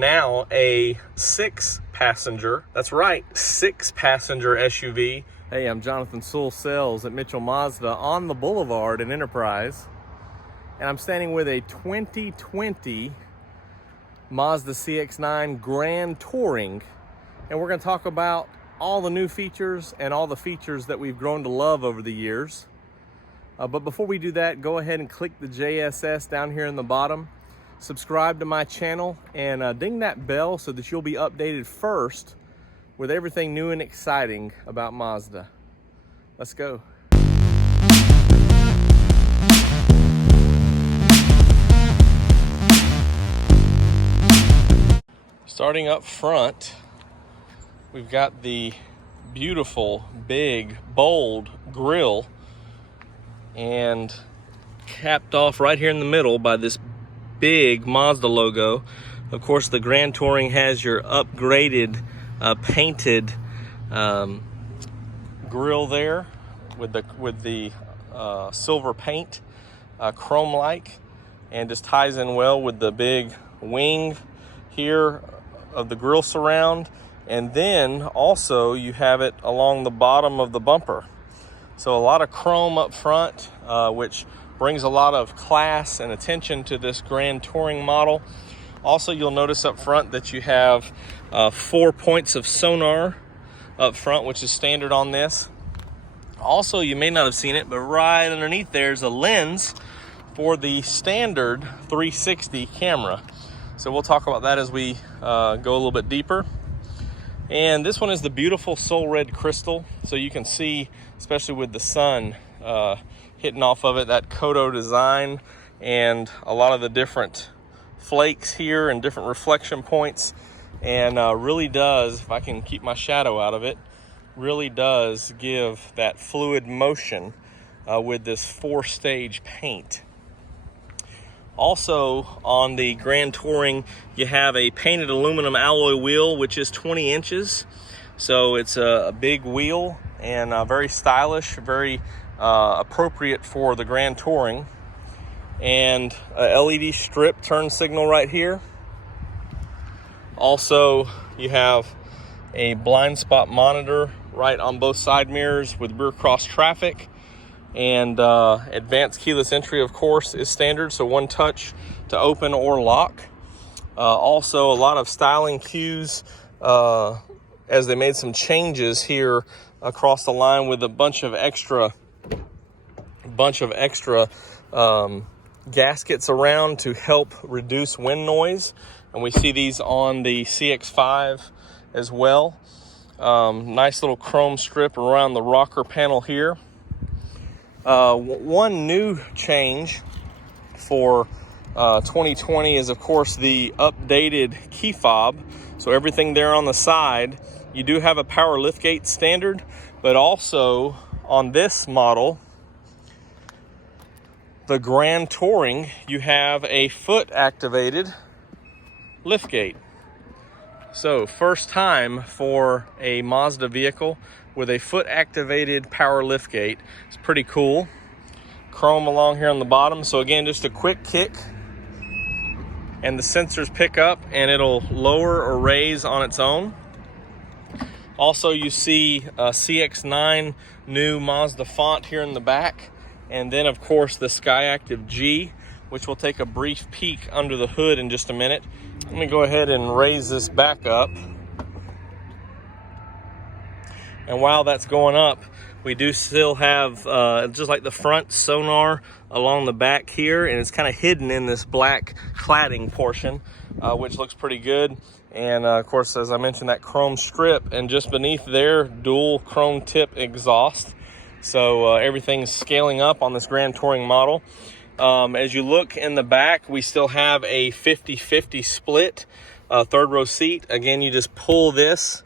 now a 6-passenger, that's right, 6-passenger SUV. Hey, I'm Jonathan Sewell at Mitchell Mazda on the Boulevard in Enterprise, and I'm standing with a 2020 Mazda CX-9 Grand Touring, and we're going to talk about all the new features and all the features that we've grown to love over the years. But before we do that, go ahead and click the JSS down here in the bottom. Subscribe to my channel and ding that bell so that you'll be updated first with everything new and exciting about Mazda. Let's go. Starting up front, we've got the beautiful, big, bold grille, and capped off right here in the middle by this big Mazda logo. Of course, the Grand Touring has your upgraded painted grille there with the silver paint, chrome-like, and just ties in well with the big wing here of the grille surround. And then also you have it along the bottom of the bumper. So a lot of chrome up front, which brings a lot of class and attention to this Grand Touring model. Also, you'll notice up front that you have 4 points of sonar up front, which is standard on this. Also, you may not have seen it, but right underneath there's a lens for the standard 360 camera. So we'll talk about that as we go a little bit deeper. And this one is the beautiful Soul Red Crystal. So you can see, especially with the sun hitting off of it, that Kodo design and a lot of the different flakes here and different reflection points. And really does, if I can keep my shadow out of it, really does give that fluid motion with this 4-stage paint. Also on the Grand Touring, you have a painted aluminum alloy wheel, which is 20 inches. So it's a big wheel and very stylish, very appropriate for the Grand Touring. And a LED strip turn signal right here. Also, you have a blind spot monitor right on both side mirrors with rear cross traffic. And advanced keyless entry, of course, is standard, so one touch to open or lock. Also, a lot of styling cues as they made some changes here across the line with a bunch of extra gaskets around to help reduce wind noise. And we see these on the CX-5 as well. Nice little chrome strip around the rocker panel here. One new change for 2020 is, of course, the updated key fob. So everything there on the side, you do have a power liftgate standard, but also on this model, the Grand Touring, you have a foot activated liftgate. So first time for a Mazda vehicle with a foot activated power liftgate. It's pretty cool. Chrome along here on the bottom. So again, just a quick kick and the sensors pick up and it'll lower or raise on its own. Also, you see a CX-9 new Mazda font here in the back. And then of course the Skyactiv G, which we'll take a brief peek under the hood in just a minute. Let me go ahead and raise this back up. And while that's going up, we do still have, just like the front, sonar along the back here, and it's kind of hidden in this black cladding portion, which looks pretty good. And of course, as I mentioned, that chrome strip, and just beneath there, dual chrome tip exhaust. So everything's scaling up on this Grand Touring model. As you look in the back, we still have a 50-50 split third row seat. Again, you just pull this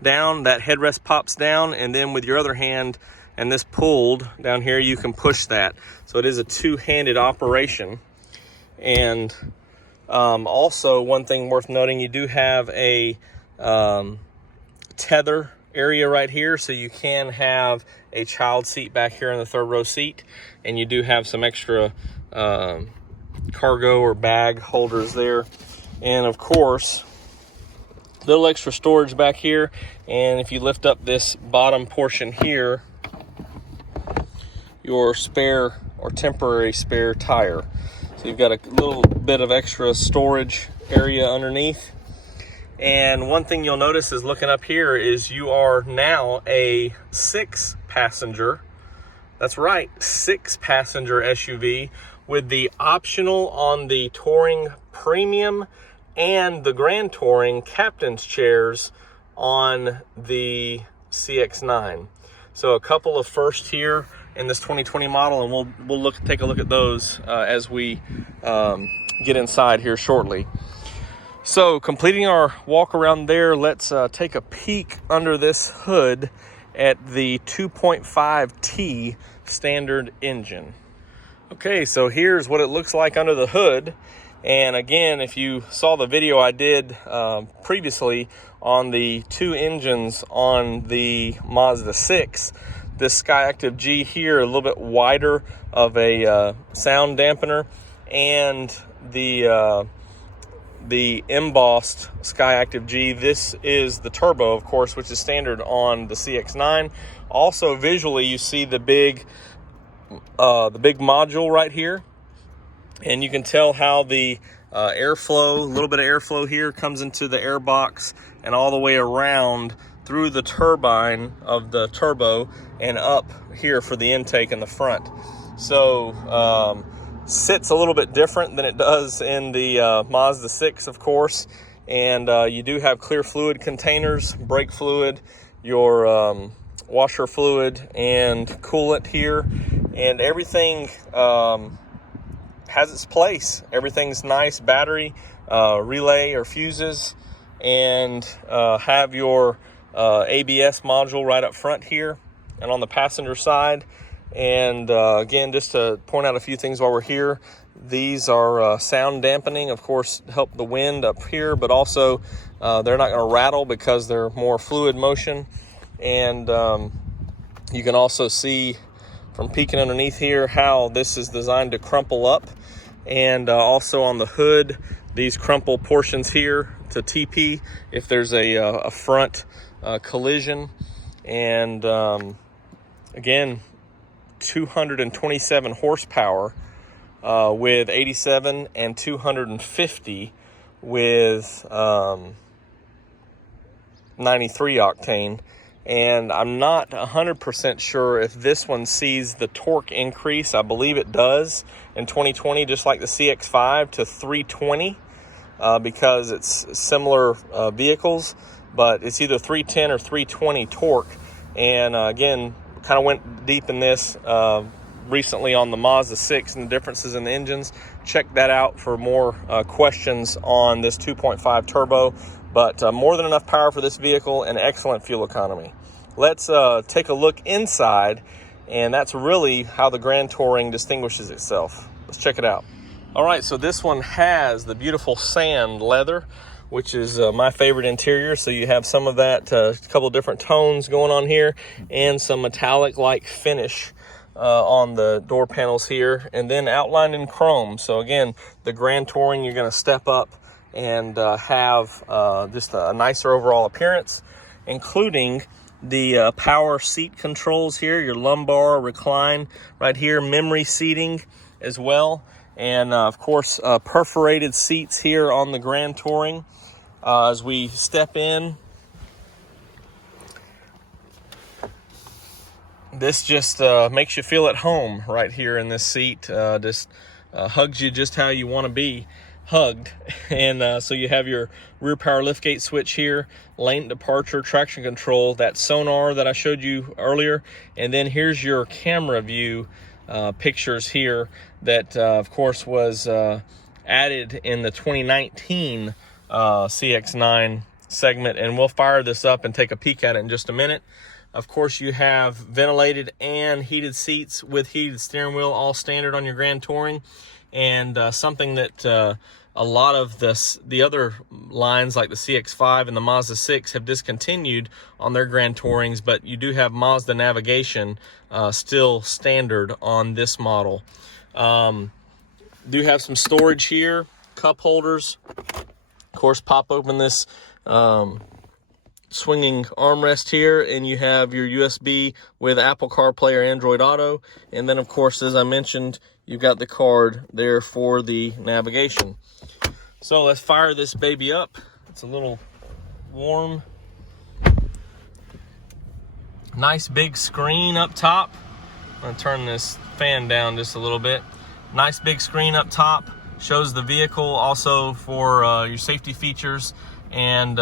down, that headrest pops down, and then with your other hand and this pulled down here, you can push that. So it is a two-handed operation. And also, one thing worth noting, you do have a tether area right here, so you can have a child seat back here in the third row seat, and you do have some extra cargo or bag holders there. And of course, little extra storage back here. And if you lift up this bottom portion here, your spare or temporary spare tire. So you've got a little bit of extra storage area underneath. And one thing you'll notice is looking up here is you are now a 6-passenger. That's right, 6-passenger SUV with the optional on the Touring Premium and the Grand Touring captain's chairs on the CX-9. So a couple of firsts here in this 2020 model, and we'll take a look at those as we get inside here shortly. So completing our walk around there, let's take a peek under this hood at the 2.5T standard engine. Okay, so here's what it looks like under the hood. And again, if you saw the video I did previously on the 2 engines on the Mazda 6, this Skyactiv G here, a little bit wider of a sound dampener, and the embossed Skyactiv G. This is the turbo, of course, which is standard on the CX-9. Also, visually, you see the big module right here, and you can tell how the airflow, a little bit of airflow here, comes into the air box and all the way around through the turbine of the turbo and up here for the intake in the front. So sits a little bit different than it does in the Mazda 6, of course. And you do have clear fluid containers, brake fluid, your washer fluid, and coolant here. And everything has its place. Everything's nice. Battery, relay or fuses, and have your ABS module right up front here and on the passenger side. And again, just to point out a few things while we're here, these are sound dampening, of course, help the wind up here, but also they're not going to rattle because they're more fluid motion. And you can also see from peeking underneath here how this is designed to crumple up. And also on the hood, these crumple portions here to TP if there's a front collision. And again, 227 horsepower with 87 and 250 with 93 octane. And I'm not 100% sure if this one sees the torque increase. I believe it does in 2020, just like the CX-5 to 320 because it's similar vehicles, but it's either 310 or 320 torque. And again, kind of went deep in this recently on the Mazda 6 and the differences in the engines. Check that out for more questions on this 2.5 turbo, but more than enough power for this vehicle and excellent fuel economy. Let's take a look inside, and that's really how the Grand Touring distinguishes itself. Let's check it out. All right, so this one has the beautiful sand leather, which is my favorite interior. So you have some of that, a couple different tones going on here, and some metallic-like finish on the door panels here, and then outlined in chrome. So again, the Grand Touring, you're going to step up and have just a nicer overall appearance, including the power seat controls here, your lumbar recline right here, memory seating as well, and of course perforated seats here on the Grand Touring. As we step in, this just makes you feel at home right here in this seat. Just hugs you just how you want to be hugged. And so you have your rear power liftgate switch here, lane departure, traction control, that sonar that I showed you earlier, and then here's your camera view pictures here that of course was added in the 2019 CX-9 segment, and we'll fire this up and take a peek at it in just a minute. Of course, you have ventilated and heated seats with heated steering wheel, all standard on your Grand Touring, and something that a lot of the other lines like the CX-5 and the Mazda 6 have discontinued on their Grand Tourings, but you do have Mazda navigation still standard on this model. Do have some storage here, cup holders, Of course, pop open this swinging armrest here, and you have your USB with Apple CarPlay or Android Auto. And then, of course, as I mentioned, you've got the card there for the navigation. So let's fire this baby up. It's a little warm. Nice big screen up top. I'm gonna turn this fan down just a little bit. Nice big screen up top. Shows the vehicle also for your safety features. And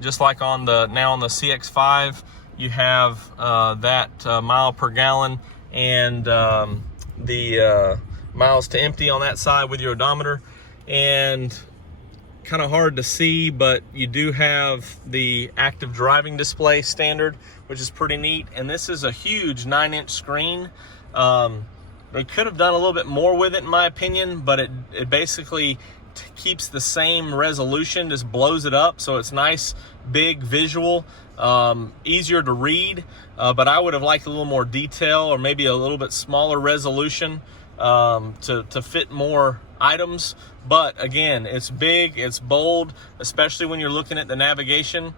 just like on the CX-5, you have that mile per gallon and the miles to empty on that side with your odometer. And kind of hard to see, but you do have the active driving display standard, which is pretty neat. And this is a huge 9-inch screen. They could have done a little bit more with it, in my opinion, but it basically keeps the same resolution, just blows it up, so it's nice, big, visual, easier to read, but I would have liked a little more detail, or maybe a little bit smaller resolution to fit more items. But again, it's big, it's bold, especially when you're looking at the navigation.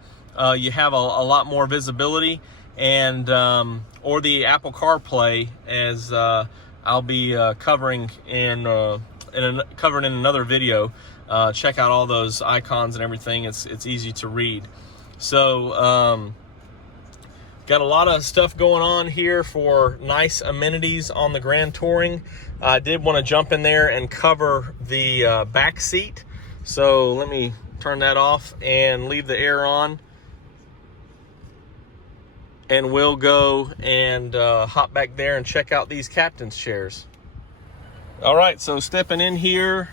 You have a lot more visibility, and or the Apple CarPlay, as I'll be covering in another video. Check out all those icons and everything. It's easy to read. So got a lot of stuff going on here for nice amenities on the Grand Touring. I did want to jump in there and cover the back seat. So let me turn that off and leave the air on. And we'll go and hop back there and check out these captain's chairs. All right, so stepping in here,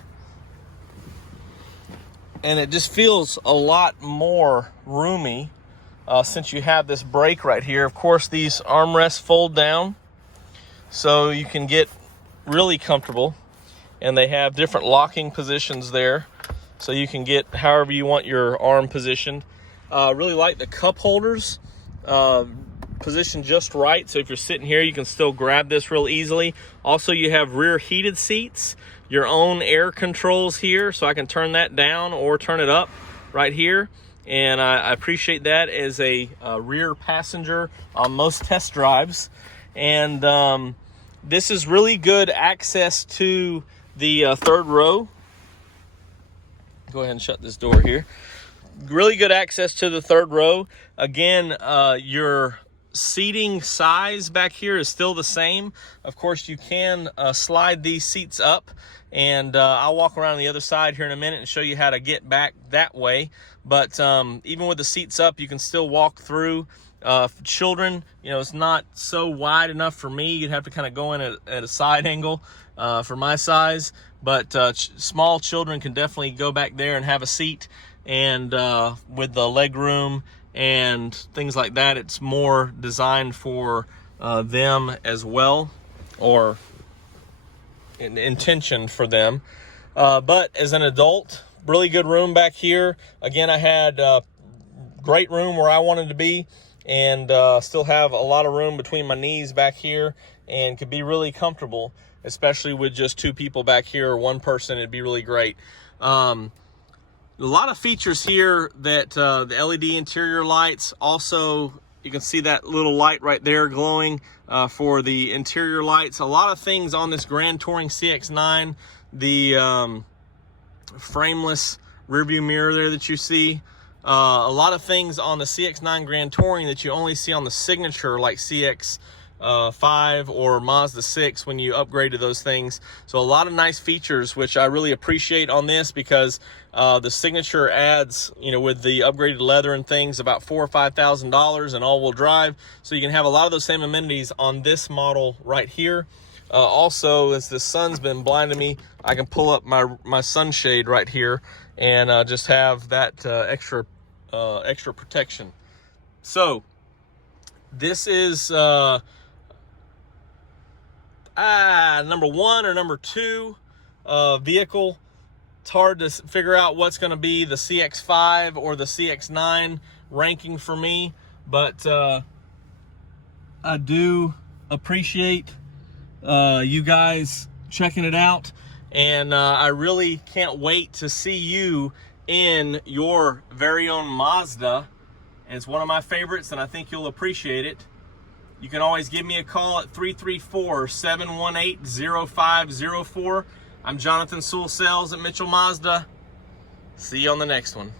and it just feels a lot more roomy since you have this brake right here. Of course, these armrests fold down, so you can get really comfortable, and they have different locking positions there, so you can get however you want your arm positioned. Really like the cup holders. Positioned just right, so if you're sitting here, you can still grab this real easily. Also, you have rear heated seats, your own air controls here, so I can turn that down or turn it up right here. And I appreciate that as a rear passenger on most test drives. And this is really good access to the third row. Go ahead and shut this door here. Really good access to the third row. Again, your seating size back here is still the same. Of course, you can slide these seats up, and I'll walk around the other side here in a minute and show you how to get back that way. But even with the seats up, you can still walk through. For children, you know, it's not so wide enough for me. You'd have to kind of go in at a side angle for my size. But small children can definitely go back there and have a seat. And with the leg room and things like that, it's more designed for them as well, or intentioned for them. But as an adult, really good room back here. Again, I had great room where I wanted to be, and still have a lot of room between my knees back here, and could be really comfortable, especially with just two people back here, or one person. It'd be really great. A lot of features here that the LED interior lights. Also, you can see that little light right there glowing for the interior lights. A lot of things on this Grand Touring CX-9. The frameless rearview mirror there that you see. A lot of things on the CX-9 Grand Touring that you only see on the Signature, like CX-5 or Mazda 6 when you upgrade to those things. So a lot of nice features, which I really appreciate on this, because the Signature adds, you know, with the upgraded leather and things, about $4,000 or $5,000 in all-wheel drive. So you can have a lot of those same amenities on this model right here. Also, as the sun's been blinding me, I can pull up my sunshade right here and just have that extra protection. So this is number 1 or number 2 vehicle. It's hard to figure out what's going to be the CX-5 or the CX-9 ranking for me, but I do appreciate you guys checking it out, and I really can't wait to see you in your very own Mazda, and it's one of my favorites, and I think you'll appreciate it, you can always give me a call at 334-718-0504. I'm Jonathan Sewell, sales at Mitchell Mazda. See you on the next one.